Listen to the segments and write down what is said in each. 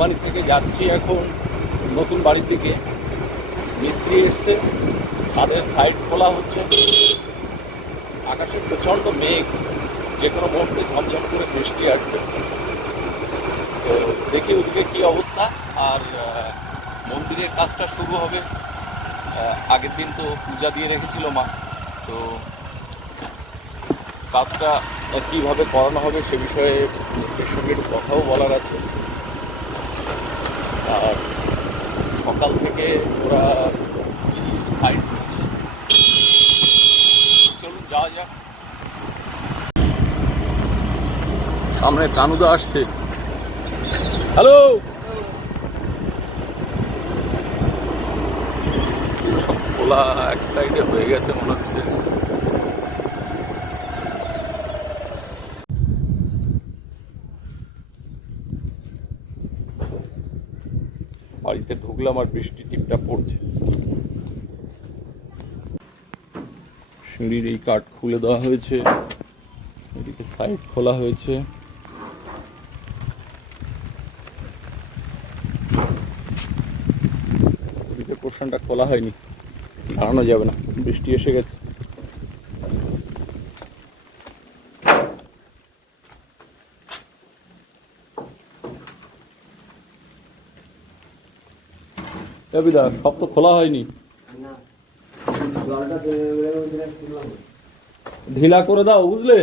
বাড়ি থেকে যাচ্ছি এখন নতুন বাড়ির দিকে। মিস্ত্রি এসছে, ছাদের সাইড খোলা হচ্ছে, আকাশে প্রচণ্ড মেঘ, যে কোনো মুহূর্তে ঝমঝম করে বৃষ্টি আসবে। তো দেখি ওদিকে কী অবস্থা। আর মন্দিরের কাজটা শুরু হবে, আগের দিন তো পূজা দিয়ে রেখেছিল মা, তো কাজটা কীভাবে করানো হবে সে বিষয়ে লোকের সঙ্গে একটু কথাও বলার আছে। আর সকাল থেকে ওরা সাইড করছে, চলুন যাওয়া যাক। সামনে কানুদা আসছে। হ্যালো, সব খোলা এক সাইডে হয়ে গেছে মনে হচ্ছে। বাড়িতে ঢুকলাম আর বৃষ্টি টিপটা পড়ছে। সিঁড়ির এই কাঠ খুলে দেওয়া হয়েছে, এদিকে সাইড খোলা হয়েছে। ওদিকে পোর্শনটা খোলা হয়নি, দাঁড়ানো যাবে না, বৃষ্টি এসে গেছে। বিদা সব তো খোলা হয়নি, ঢিলা করে দাও বুঝলে,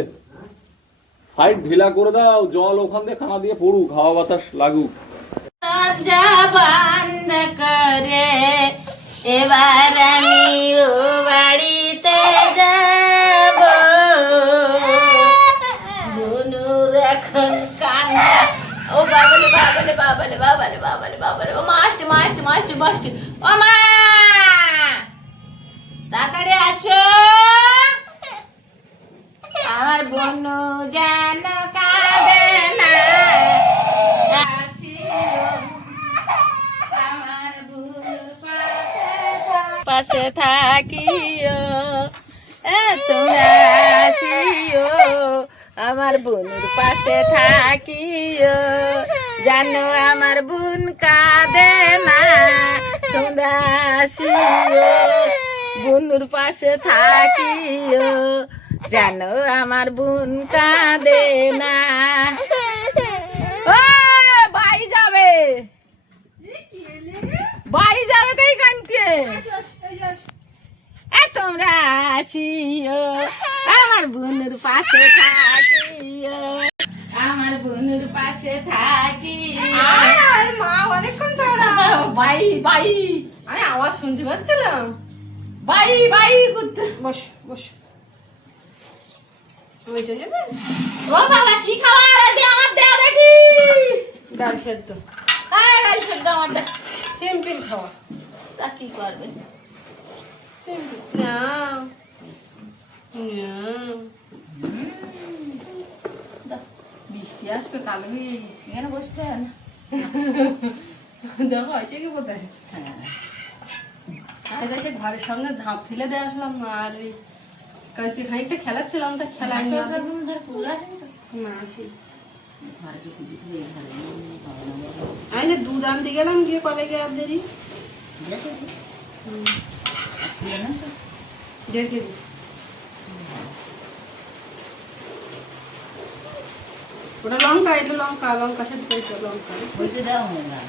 সাইড ঢিলা করে দাও, জল ওখান দিয়ে খানা দিয়ে পড়ুক, হাওয়া বাতাস লাগুক। বন্ধ করে এবার আমি ও বাড়িতে যাব, বুনুর এখন কান্না। ও বাবালে বাবালে বাবালে বাবালে বাবালে বাবালে, ও মাস্টি মাস্টি মাস্টি মাস্টি, ও মা তাড়াতাড়ি আসো, আমার বনু যেন কাঁদে না, আমার বুনুর পাশে থাকিও, তোমরা আসিও, আমার বোনের পাশে থাকিও, জানো আমার বোন কাঁদে না, তোমরা আসিও, বোনের পাশে থাকিও, জানো আমার বোন কাঁদে না। ও ভাই যাবে, ভাই যাবে তাই কাঁদছে, তোমরা আসিও, আমার বোনের পাশে থাকিও, আমার বোনের পাশে থাকিও। মা অনেকক্ষণ ছাড়া ভাই ভাই, আমি আওয়াজ শুনতে পাচ্ছিলাম। ভাই ভাই করতে বস বস, আমি চলে যাবে। ও বাবা কি খাবার আছে আমার, দেও দেখি। ডাল সেদ্ধ, হ্যাঁ ডাল সেদ্ধ আমার দে। সিম্পল খাওয়া, তা কি করবে, সিম্পল না বৃষ্টি আসবে কালো হয়ে, এখানে বসতে হয় না। দেখো আছে কি কোথায়। হ্যাঁ আমি তো সে ঘরের সামনে ঝাঁপ ফেলে দিয়ে আসলাম, আর কাছে খানিকটা খেলাচ্ছিলাম, তা খেলায় না আমি যে দুধ আনতে গেলাম, গিয়ে কলে গিয়ে আর দেরি 1.5 কেজি। ওটা লঙ্কা, এটা লঙ্কা, লঙ্কা সাথে পেয়েছে লঙ্কা। বলতে দেওয়া হয় না।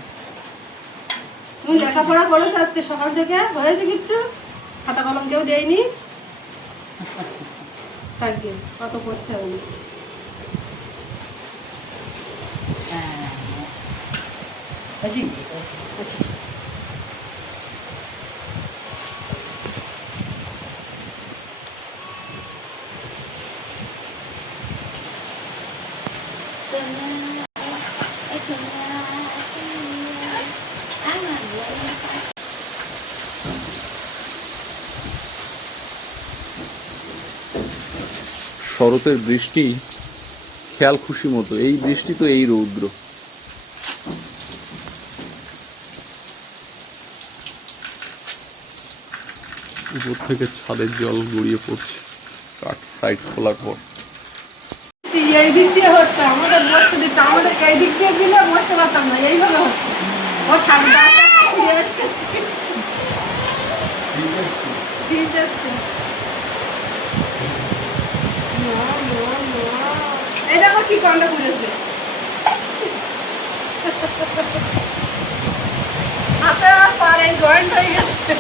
তুমি লেখাপড়া করেছো আজকে সকাল থেকে, হয়েছে কিচ্ছু? খাতা কলম কেউ দেয়নি, থাকবে কত পড়তে হবে। আচ্ছা শরতের বৃষ্টি খেয়াল খুশি মতো, এই বৃষ্টি তো এই রৌদ্র। উপর থেকে ছাদের জল গড়িয়ে পড়ছে কাঠ সাইড খোলার পর। এই দিক দিয়ে হচ্ছে আমাদের বসতে দিচ্ছে, আমাদের এই দিক দিয়ে দিলে বসতে পারতাম না, এইভাবে হচ্ছে। ও ঠাকুরদাটা ফিরে আসছে, ফিরে যাচ্ছে। এই দেখো কি কাণ্ড করেছে, হাতে আর পারে জয়েন্ট হয়ে গেছে।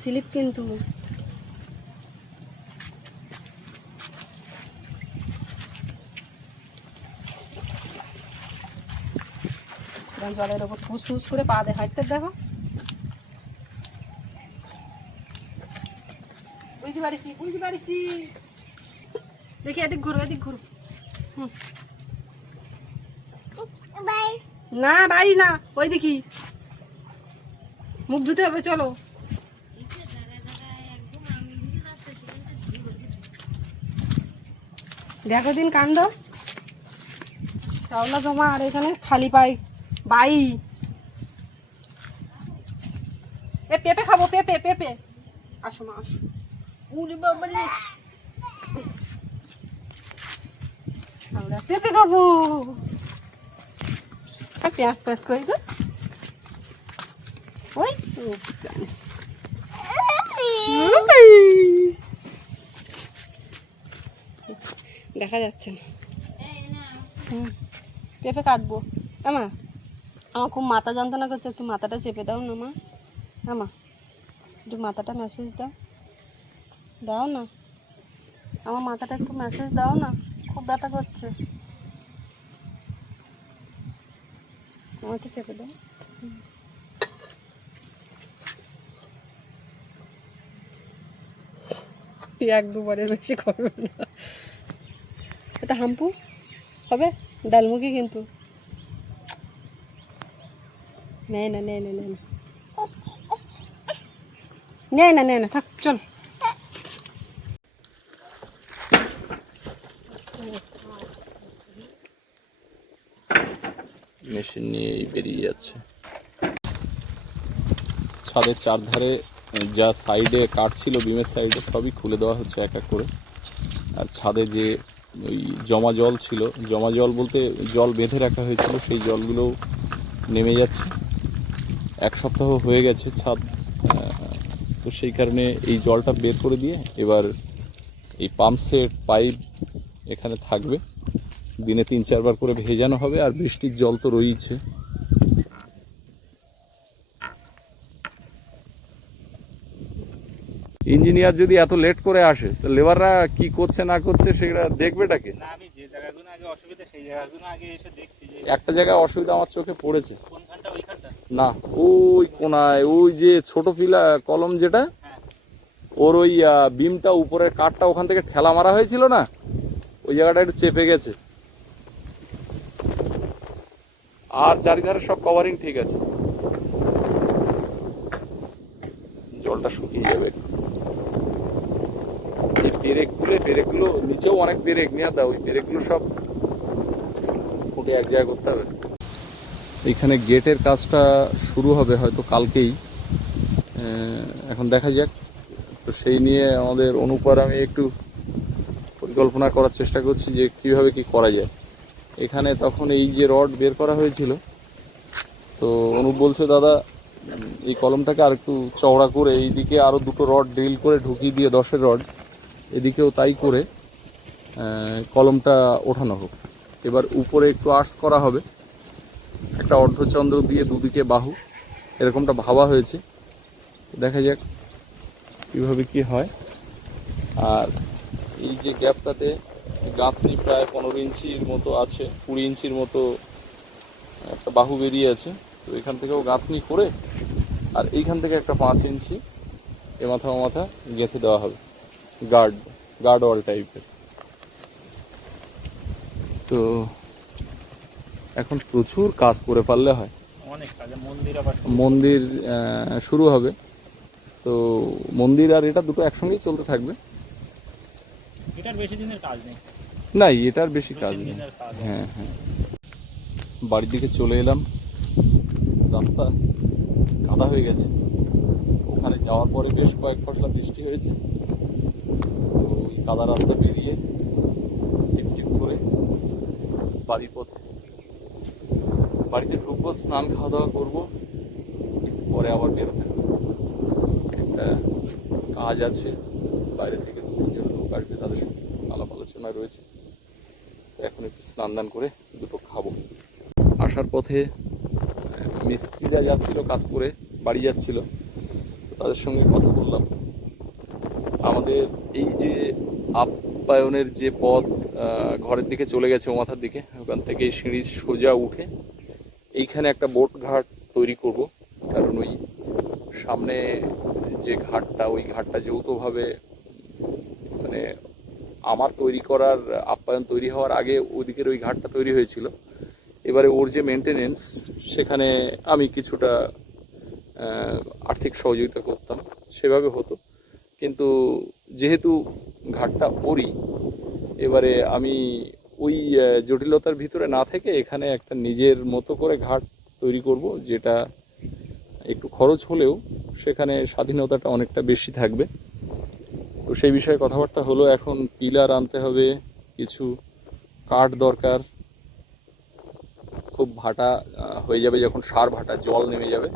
স্লিপ কিন্তু জলের ওপর ঠুস ঠুস করে পা দিয়ে হাঁটতে দেখো। বুঝতে পারছি, বুঝতে পারছি। দেখি এদিক ঘুরো, এদিক ঘুরো। না বাড়ি না, ওই দেখি মুখ ধুতে হবে, চলো। দেখো দিন কাণ্ড, শ্যাওলা জমা আর এখানে খালি পাই বাই। এ পেঁপে খাবো, পেঁপে পেঁপে, আসো মা আসো। উরি বাবা রে, আমরা পেঁপে খাবো। প্যাঁক প্যাঁক করে গো, ওই দেখা যাচ্ছে না। পেঁপে কাটবো। আমার খুব মাথা যন্ত্রণা করছে, একটু মাথাটা চেপে দাও না মা। আমা একটু মাথাটা ম্যাসেজ দাও, দাও না আমার মাথাটা একটু ম্যাসেজ দাও না, খুব ব্যথা করছে। আমাকে চেপে দাও। এক দুবারের বেশি করবে না, এটা হাম্পু হবে ডালমুখি কিন্তু। নেয় না নেয় না নেয় না নেয় না নেয় না, থাক চল। মেশিন নিয়ে বেরিয়ে যাচ্ছে। ছাদের চারধারে যা সাইডে কাঠ ছিল বিমের সাইডে সবই খুলে দেওয়া হচ্ছে এক এক করে। আর ছাদে যে ওই জমা জল ছিল, জমা জল বলতে জল বেঁধে রাখা হয়েছিল, সেই জলগুলোও নেমে যাচ্ছে। এক সপ্তাহ হয়ে গেছে ছাদ, তো সেই কারণে এই জলটা বের করে দিয়ে এবার এই পাম্পসেট পাইপ এখানে থাকবে, দিনে 3-4 বার করে ভেজানো হবে। আর বৃষ্টির জল তো রয়েছে। ইঞ্জিনিয়ার যদি এত লেট করে আসে তো লেবাররা কি করছে না করছে সেটা দেখবেটাকে। না, আমি যে জায়গাগুলো আগে অসুবিধা সেই জায়গাগুলো আগে এসে দেখছি যে একটা জায়গায় অসুবিধা আমার চোখে পড়েছে। কোনখানটা ওইখানটা। না, ওই কোনায় ওই যে ছোট পিলা কলম যেটা, ওর ওই বিমটা উপরের কাঠটা ওখান থেকে ঠেলা মারা হয়েছিল না, ওই জায়গাটা একটু চেপে গেছে। আর চারিধারে সব কভারিং ঠিক আছে, জলটা শুকিয়ে যাবে একটু। এই পেরেক তুলে, পেরেকগুলো নিচেও অনেক পেরেক নিয়ে দাও, ওই পেরেকগুলো সব ফুটে এক জায়গায় করতে হবে। এইখানে গেটের কাজটা শুরু হবে হয়তো কালকেই, এখন দেখা যাক। তো সেই নিয়ে আমাদের অনুপার আমি একটু পরিকল্পনা করার চেষ্টা করছি যে কিভাবে কি করা যায়। এখানে তখন এই যে রড বের করা হয়েছিল, তো অনুপ বলছে দাদা এই কলমটাকে আর একটু চওড়া করে এইদিকে আরও 2টো রড ড্রিল করে ঢুকিয়ে দিয়ে 10-এর রড এদিকেও তাই করে কলমটা ওঠানো হোক। এবার উপরে একটু আর্চ করা হবে, একটা অর্ধচন্দ্র দিয়ে দুদিকে বাহু এরকমটা ভাবা হয়েছে। দেখা যাক কীভাবে কি হয়। আর এই যে গ্যাপটাতে গাঁথনি প্রায় 15 ইঞ্চির মতো আছে, 20 ইঞ্চির মতো একটা বাহু বেরিয়ে আছে। তো এখান থেকেও গাঁথনি করে আর এইখান থেকে একটা 5 ইঞ্চি এ মাথা ও মাথা গেঁথে দেওয়া হবে, গার্ড ওয়াল টাইপের। তো এখন প্রচুর কাজ করে পারলে হয়, অনেক কাজে মন্দির আবার মন্দির শুরু হবে। তো মন্দির আর এটা দুটো একসঙ্গেই চলতে থাকবে। এটার বেশি দিনের কাজ নেই, না এটার বেশি কাজ নেই। দিনের কাজ। হ্যাঁ হ্যাঁ, বাড়ির দিকে চলে এলাম। রাস্তা কাদা হয়ে গেছে। ওখানে যাওয়ার পরে বেশ কয়েক ফসলা বৃষ্টি হয়েছে, তো ওই কাদা রাস্তা পেরিয়ে টিপ টিপ করে বাড়ির পথে, বাড়িতে ঢুকবো, স্নান খাওয়া দাওয়া করবো, পরে আবার বেরোতে হবে। একটা কাজ আছে, বাইরে থেকে 2-3 জন লোক আসবে, তাদের সঙ্গে আলাপ আলোচনা রয়েছে। এখন একটু স্নান দান করে দুটো খাবো। আসার পথে মিস্ত্রিরা যাচ্ছিল কাজ করে, বাড়ি যাচ্ছিল, তো তাদের সঙ্গে কথা বললাম। আমাদের এই যে আপ্যায়নের যে পথ ঘরের দিকে চলে গেছে, ও মাথার দিকে, ওখান থেকে সিঁড়ি সোজা উঠে এইখানে একটা বোট ঘাট তৈরি করব। কারণ ওই সামনে যে ঘাটটা, ওই ঘাটটা যৌথভাবে মানে আমার তৈরি করার, আপ্যায়ন তৈরি হওয়ার আগে ওদিকের ওই ঘাটটা তৈরি হয়েছিল। এবারে ওর যে মেনটেনেন্স, সেখানে আমি কিছুটা আর্থিক সহযোগিতা করতাম, সেভাবে হতো। কিন্তু যেহেতু ঘাটটা ওরই, এবারে আমি ওই জটিলতার ভিতরে না থেকে এখানে একটা নিজের মতো করে ঘাট তৈরি করব, যেটা একটু খরচ হলেও সেখানে স্বাধীনতাটা অনেকটা বেশি থাকবে। তো সেই বিষয়ে কথাবার্তা হলো। এখন পিলার আনতে হবে, কিছু কাঠ দরকার, খুব ভাটা হয়ে যাবে যখন, সার ভাটা, জল নেমে যাবে,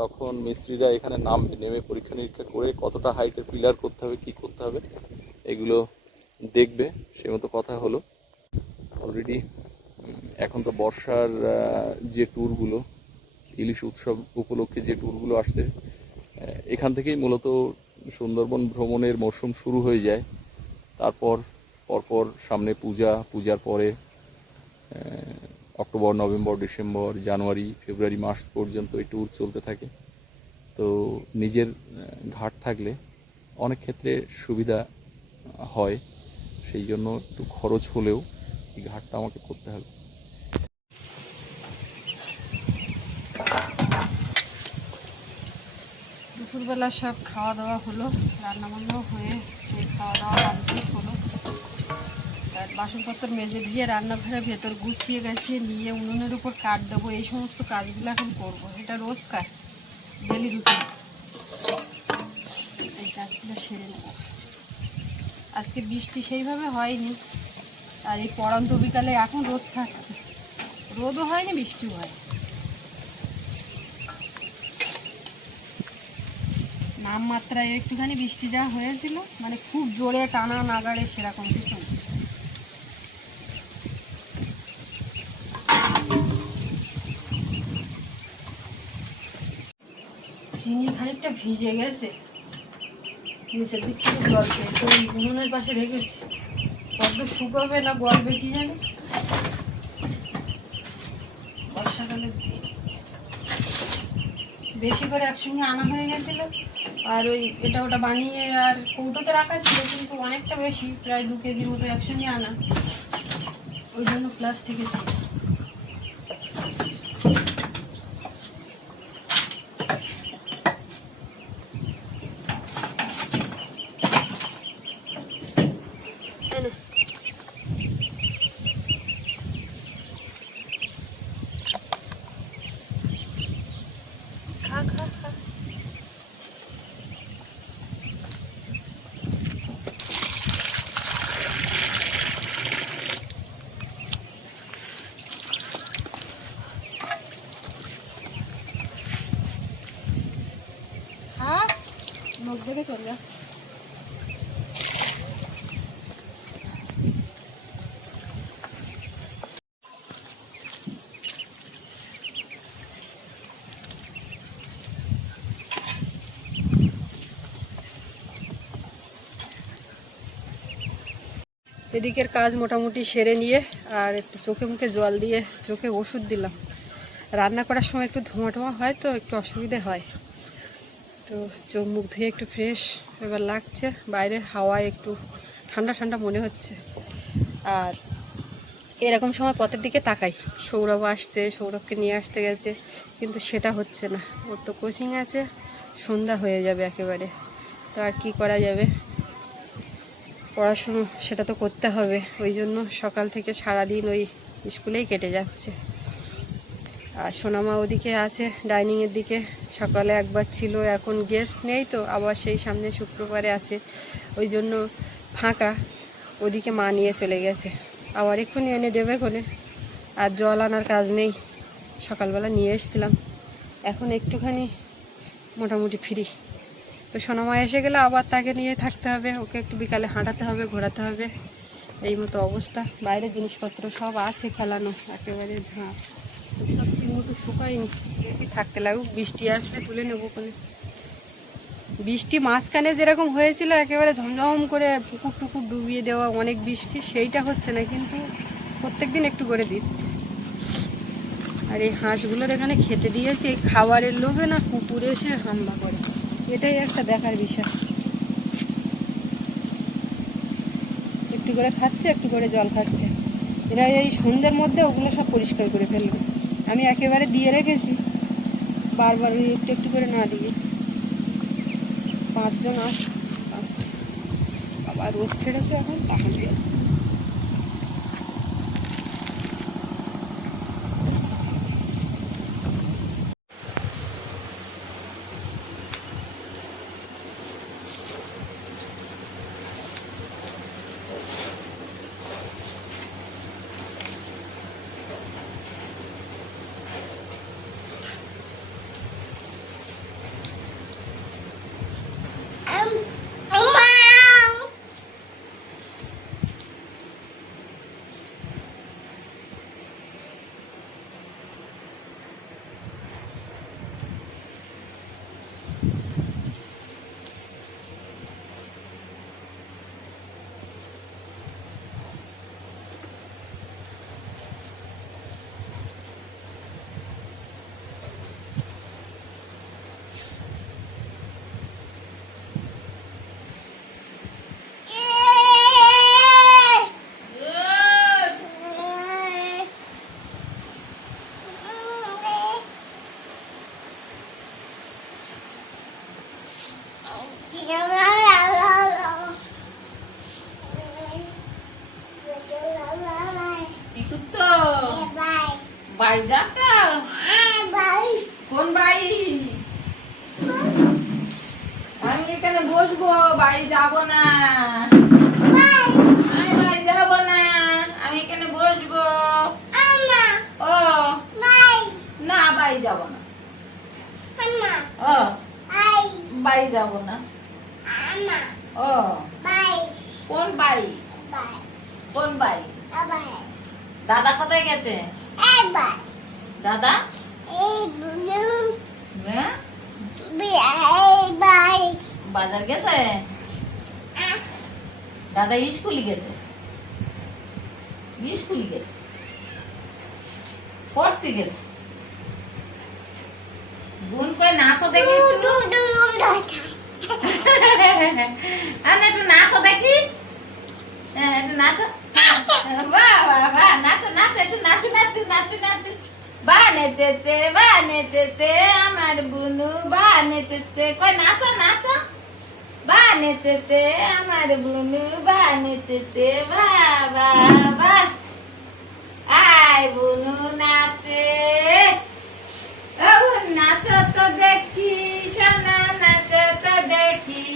তখন মিস্ত্রিরা এখানে নামবে, নেমে পরীক্ষা নিরীক্ষা করে কতটা হাইটের পিলার করতে হবে, কি করতে হবে, এগুলো দেখবে। সে মতো কথা হলো। অলরেডি এখন তো বর্ষার যে ট্যুরগুলো, ইলিশ উৎসব উপলক্ষে যে ট্যুরগুলো আসছে, এখান থেকেই মূলত সুন্দরবন ভ্রমণের মরশুম শুরু হয়ে যায়। তারপর পরপর সামনে পূজা, পূজার পরে অক্টোবর, নভেম্বর, ডিসেম্বর, জানুয়ারি, ফেব্রুয়ারি, মার্চ পর্যন্ত এই ট্যুর চলতে থাকে। তো নিজের ঘাট থাকলে অনেক ক্ষেত্রে সুবিধা হয়, সেই জন্য একটু খরচ হলেও এই ঘাটটা আমাকে করতে হবে। দুপুরবেলা সব খাওয়া দাওয়া হলো, রান্নাবান্নাও হয়ে সেই খাওয়া দাওয়া কমপ্লিট হলো। আর বাসনপত্র মেজে দিয়ে রান্নাঘরের ভেতর গুছিয়ে গেছে, নিয়ে উনুনের উপর কাঠ দেবো, এই সমস্ত কাজগুলো এখন করবো। এটা রোজ কাজ, ডেলি রুটিন। এই কাজগুলো সেরে নেব। আজকে বৃষ্টি সেইভাবে হয়নি, আর এই পড়ন্ত বিকালে এখন রোদ ছাড়ছে, রোদও হয়নি বৃষ্টিও হয়। নামমাত্রায় একটুখানি বৃষ্টি যা হয়েছিল, মানে খুব জোরে টানা নাগাড়ে সেরকম কিছু না। চিনি খানিকটা ভিজে গেছে, নিচের দিক থেকে জল পেয়ে তো ওই উনুনের পাশে রেখেছি। কত শুকাবে না গলবে কি জানি, বর্ষাকালের দিন বেশি করে একসঙ্গে আনা হয়ে গেছিলো। আর ওই এটা ওটা বানিয়ে আর কৌটোতে রাখা ছিল, কিন্তু অনেকটা বেশি, প্রায় 2 কেজির মতো একসঙ্গে আনা, ওই জন্য প্লাস্টিকে ছিল। খা খা খা। মুখ দেখে চল যা। এদিকের কাজ মোটামুটি সেরে নিয়ে আর একটু চোখে মুখে জল দিয়ে চোখে ওষুধ দিলাম। রান্না করার সময় একটু ধোঁয়া টোয়া হয়, তো একটু অসুবিধে হয়, তো চোখ মুখ ধুয়ে একটু ফ্রেশ এবার লাগছে। বাইরে হাওয়া একটু ঠান্ডা ঠান্ডা মনে হচ্ছে। আর এরকম সময় পথের দিকে তাকাই, সৌরভ আসছে, সৌরভকে নিয়ে আসতে গেছে, কিন্তু সেটা হচ্ছে না। ওর তো কোচিং আছে, সন্ধ্যা হয়ে যাবে একেবারে, তো আর কি করা যাবে, পড়াশুনো সেটা তো করতে হবে। ওই জন্য সকাল থেকে সারাদিন ওই স্কুলেই কেটে যাচ্ছে। আর সোনামা ওদিকে আছে ডাইনিংয়ের দিকে, সকালে একবার ছিল, এখন গেস্ট নেই তো, আবার সেই সামনে শুক্রবারে আছে, ওই জন্য ফাঁকা। ওদিকে মা নিয়ে চলে গেছে, আবার এক্ষুনি এনে দেবে কোনে। আর জল আনার কাজ নেই, সকালবেলা নিয়ে এসেছিলাম, এখন একটুখানি মোটামুটি ফ্রি। তো সোনামা এসে গেলে আবার তাকে নিয়ে থাকতে হবে, ওকে একটু বিকালে হাঁটাতে হবে, ঘোরাতে হবে, এই মতো অবস্থা। বাইরে জিনিসপত্র সব আছে ফেলানো, একেবারে ঝাঁপ, সব ঠিকমতো শুকায়নি, দেখি থাকতে লাগুক, বৃষ্টি আসলে তুলে নেবো কোনে। বৃষ্টি মাঝখানে যেরকম হয়েছিল একেবারে ঝমঝম করে পুকুর টুকুর ডুবিয়ে দেওয়া, অনেক বৃষ্টি, সেইটা হচ্ছে না, কিন্তু প্রত্যেক দিন একটু করে দিচ্ছে। আর এই হাঁসগুলোর এখানে খেতে দিয়েছি, এই খাবারের লোভে না কুকুরে এসে হামলা করে, এটাই একটা দেখার বিষয়। একটু করে খাচ্ছে, একটু করে জল খাচ্ছে, এরা এই সন্ধ্যের মধ্যে ওগুলো সব পরিষ্কার করে ফেলবে। আমি একেবারে দিয়ে রেখেছি, বারবার ওই একটু একটু করে না দিয়ে। 5 জন আছে, 5টা আবার রোদ ছেড়েছে এখন, তখন দিয়ে বাড়ি যাচ্ছ? কোন বাড়ি? আমি এখানে বসবো, বাড়ি যাব না। আমি বাড়ি যাব না, আমি এখানে বসবো। ও না, বাড়ি যাব না। ও বাড়ি যাব না। ও কোন বাড়ি? কোন বাড়ি? দাদা কোথায় গেছে? দাদা বাজার গেছে, দাদা স্কুলে গেছে, স্কুলে গেছে, পড়তে গেছে। গুন করে নাচো দেখি, একটু নাচো দেখি, একটু নাচো, বাহ বাহ বাহ, নাচো নাচো, একটু নাচু নাচু নাচু নাচু। বা নেচেছে, বা নেচেছে আমার বুনু, বা নেচেছে, কই নাচো নাচো। বা নেচেছে আমার বুনু, বা নেচেছে, বাহ বাহ বাহ। আয় বুনু নাচে, নাচো তো দেখি, সোনা নাচো তো দেখি,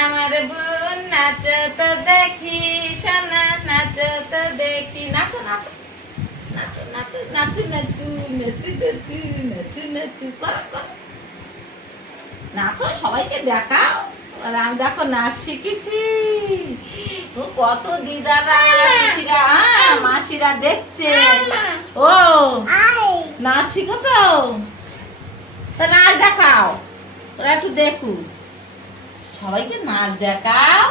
আমার বোন নাচো তো দেখি, সোনা নাচো তো দেখি। নাচো নাচো নাচো নাচো নাচু নাচু নাচু নাচু নাচু নাচু, করো করো, নাচো, সবাইকে দেখাও। আমি দেখো নাচ শিখেছি, ও কত দিদারা মাসিরা, মাসিরা দেখছে। ও নাচ শিখেছ, তা নাচ দেখাও, ওরা একটু দেখুক, সবাইকে নাচ দেখাও।